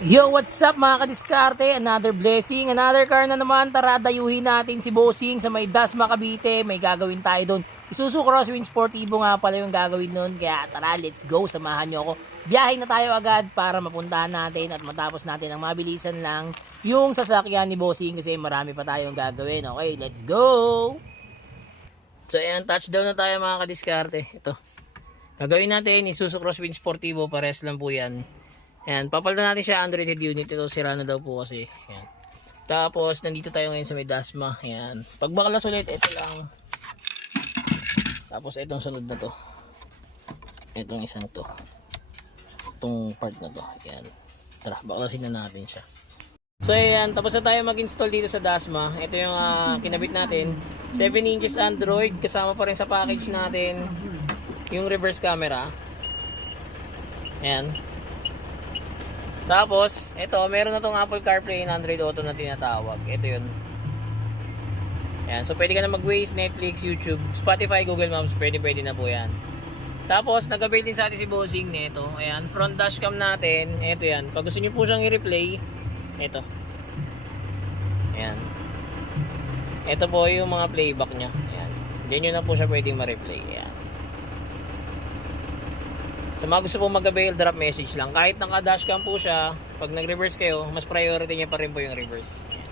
Yo, what's up mga kadiskarte? Another blessing, another car na naman. Tara, dayuhin natin si Bossing sa may Dasma Cavite. May gagawin tayo doon. Isuzu Crosswind Sportivo nga pala yung gagawin noon. Kaya tara, let's go. Samahan nyo ako. Biyahe na tayo agad para mapuntahan natin at matapos natin ang mabilisan lang yung sasakyan ni Bossing kasi marami pa tayong gagawin. Okay, let's go! So ayan, touchdown na tayo mga kadiskarte. Ito. Gagawin natin Isuzu Crosswind Sportivo. Pares lang po yan. Ayan, papalitan natin siya Android head unit. Ito sira na daw po kasi. Ayan. Tapos nandito tayo ngayon sa may Dasma. Ayan. Pag baklas ulit, ito lang. Tapos itong sunod na to. Itong isang to. Itong part na to. Ayan. Tara, baklasin na natin siya. So ayan, tapos na tayo mag-install dito sa Dasma. Ito yung kinabit natin. 7 inches Android. Kasama pa rin sa package natin yung reverse camera. Ayan. Tapos, ito, meron na tong Apple CarPlay and Android Auto na tinatawag. Ito yun. Ayan, so pwede ka na mag-Waze, Netflix, YouTube, Spotify, Google Maps, pwede na po yan. Tapos, nag-avail din sa atin si Bossing nito. Ayan, front dashcam natin. Ito yan. Pag gusto nyo po siyang i-replay, ito. Ayan. Ito po yung mga playback nya. Ayan. Diyan nyo na po siya pwedeng ma-replay. Ayan. Sa mga gusto po mag-avail, drop message lang. Kahit naka-dashcam po siya, pag nag-reverse kayo, mas priority niya pa rin po yung reverse. Ayan.